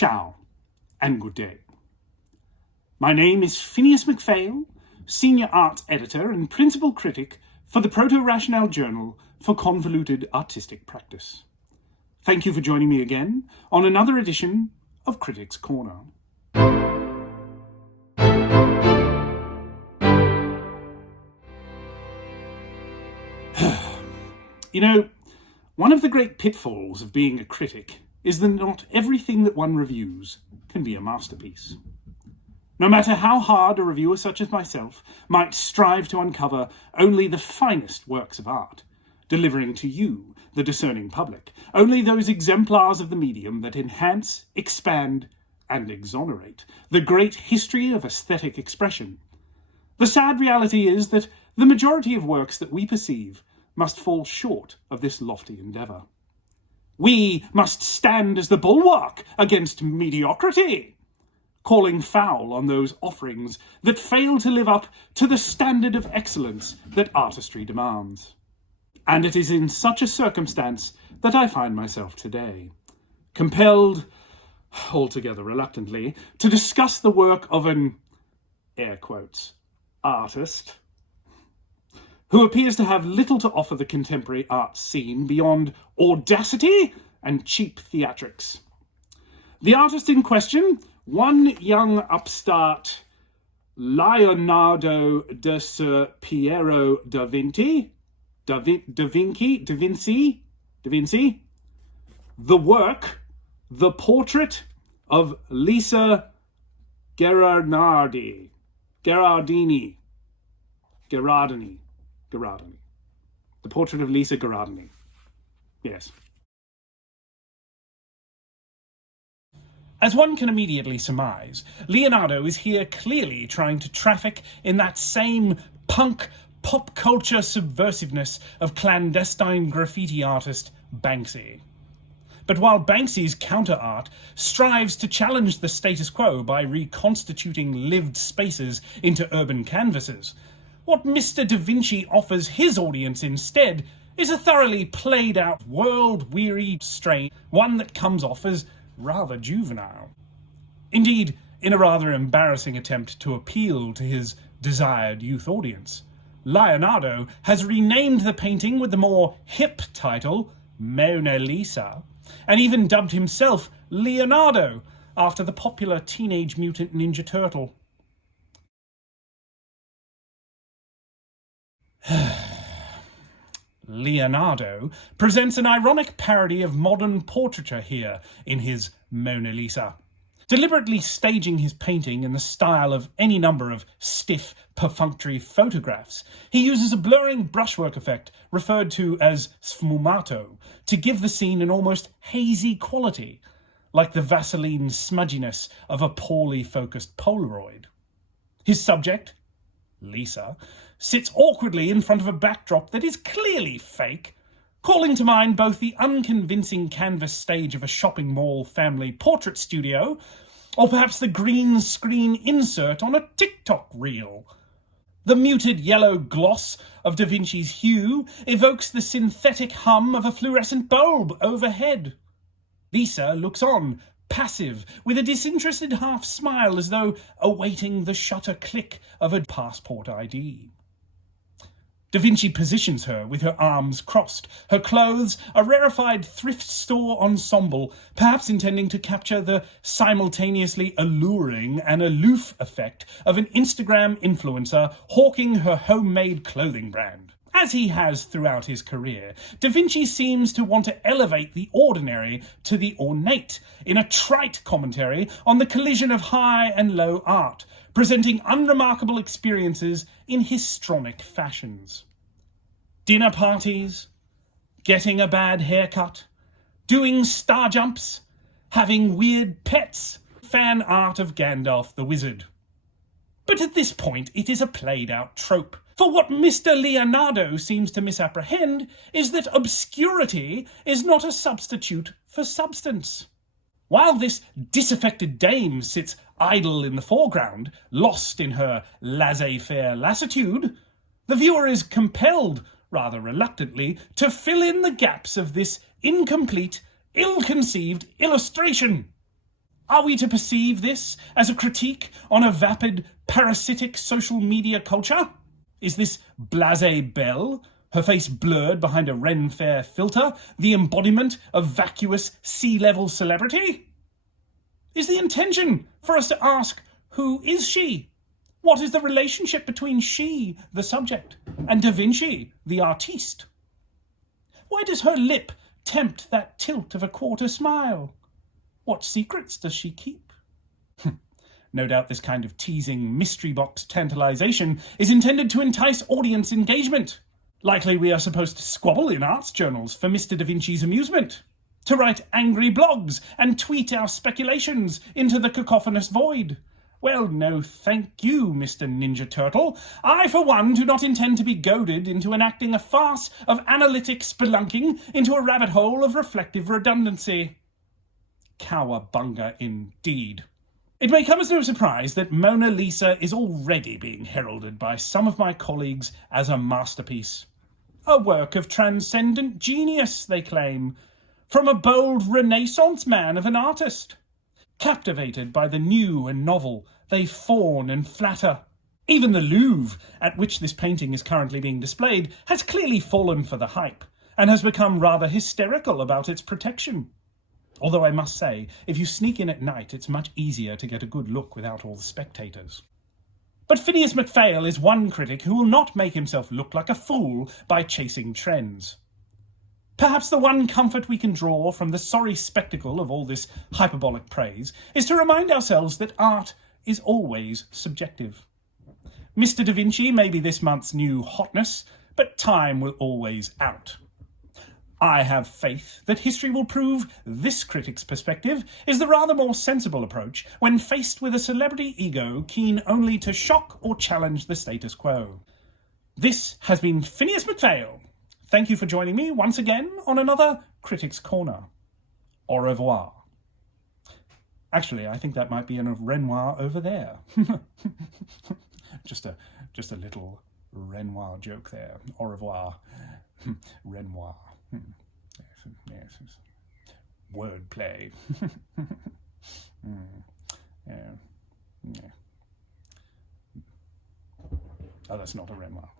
Ciao, and good day. My name is Phineas McPhail, Senior Arts Editor and Principal Critic for the Proto-Rationale Journal for Convoluted Artistic Practice. Thank you for joining me again on another edition of Critic's Corner. You know, one of the great pitfalls of being a critic is that not everything that one reviews can be a masterpiece. No matter how hard a reviewer such as myself might strive to uncover only the finest works of art, delivering to you, the discerning public, only those exemplars of the medium that enhance, expand, and exonerate the great history of aesthetic expression. The sad reality is that the majority of works that we perceive must fall short of this lofty endeavour. We must stand as the bulwark against mediocrity, calling foul on those offerings that fail to live up to the standard of excellence that artistry demands. And it is in such a circumstance that I find myself today, compelled, altogether reluctantly, to discuss the work of an, air quotes, artist, who appears to have little to offer the contemporary art scene beyond audacity and cheap theatrics. The artist in question, one young upstart, Lionardo da Sir Piero da Vinci. The work, the portrait of Lisa Gherardini. The portrait of Lisa Gherardini. Yes. As one can immediately surmise, Lionardo is here clearly trying to traffic in that same punk pop culture subversiveness of clandestine graffiti artist Banksy. But while Banksy's counter-art strives to challenge the status quo by reconstituting lived spaces into urban canvases, what Mr. Da Vinci offers his audience instead is a thoroughly played-out, world-weary strain, one that comes off as rather juvenile. Indeed, in a rather embarrassing attempt to appeal to his desired youth audience, Lionardo has renamed the painting with the more hip title, Mona Lisa, and even dubbed himself Leonardo, after the popular Teenage Mutant Ninja Turtle. Leonardo presents an ironic parody of modern portraiture here in his Mona Lisa. Deliberately staging his painting in the style of any number of stiff, perfunctory photographs, he uses a blurring brushwork effect referred to as sfumato to give the scene an almost hazy quality, like the Vaseline smudginess of a poorly focused Polaroid. His subject, Lisa, sits awkwardly in front of a backdrop that is clearly fake, calling to mind both the unconvincing canvas stage of a shopping mall family portrait studio, or perhaps the green screen insert on a TikTok reel. The muted yellow gloss of Da Vinci's hue evokes the synthetic hum of a fluorescent bulb overhead. Lisa looks on, passive, with a disinterested half-smile as though awaiting the shutter click of a passport ID. Da Vinci positions her with her arms crossed, her clothes a rarefied thrift store ensemble, perhaps intending to capture the simultaneously alluring and aloof effect of an Instagram influencer hawking her homemade clothing brand. As he has throughout his career, Da Vinci seems to want to elevate the ordinary to the ornate in a trite commentary on the collision of high and low art, presenting unremarkable experiences in histrionic fashions. Dinner parties, getting a bad haircut, doing star jumps, having weird pets, fan art of Gandalf the Wizard. But at this point it is a played-out trope. For what Mr. Leonardo seems to misapprehend is that obscurity is not a substitute for substance. While this disaffected dame sits idle in the foreground, lost in her laissez-faire lassitude, the viewer is compelled, rather reluctantly, to fill in the gaps of this incomplete, ill-conceived illustration. Are we to perceive this as a critique on a vapid, parasitic social media culture? Is this blasé Belle, her face blurred behind a Ren Fair filter, the embodiment of vacuous sea-level celebrity? Is the intention for us to ask, who is she? What is the relationship between she, the subject, and Da Vinci, the artiste? Why does her lip tempt that tilt of a quarter smile? What secrets does she keep? No doubt this kind of teasing mystery box tantalization is intended to entice audience engagement. Likely we are supposed to squabble in arts journals for Mr. Da Vinci's amusement, to write angry blogs and tweet our speculations into the cacophonous void. Well, no thank you, Mr. Ninja Turtle. I, for one, do not intend to be goaded into enacting a farce of analytic spelunking into a rabbit hole of reflective redundancy. Cowabunga indeed. It may come as no surprise that Mona Lisa is already being heralded by some of my colleagues as a masterpiece. A work of transcendent genius, they claim, from a bold Renaissance man of an artist. Captivated by the new and novel, they fawn and flatter. Even the Louvre, at which this painting is currently being displayed, has clearly fallen for the hype, and has become rather hysterical about its protection. Although I must say, if you sneak in at night, it's much easier to get a good look without all the spectators. But Phineas McPhail is one critic who will not make himself look like a fool by chasing trends. Perhaps the one comfort we can draw from the sorry spectacle of all this hyperbolic praise is to remind ourselves that art is always subjective. Mr. Da Vinci may be this month's new hotness, but time will always out. I have faith that history will prove this critic's perspective is the rather more sensible approach when faced with a celebrity ego keen only to shock or challenge the status quo. This has been Phineas McPhail. Thank you for joining me once again on another Critic's Corner. Au revoir. Actually, I think that might be a Renoir over there. just a little Renoir joke there. Au revoir. Renoir. Yes. Wordplay. Yeah. Oh, that's not a Renoir.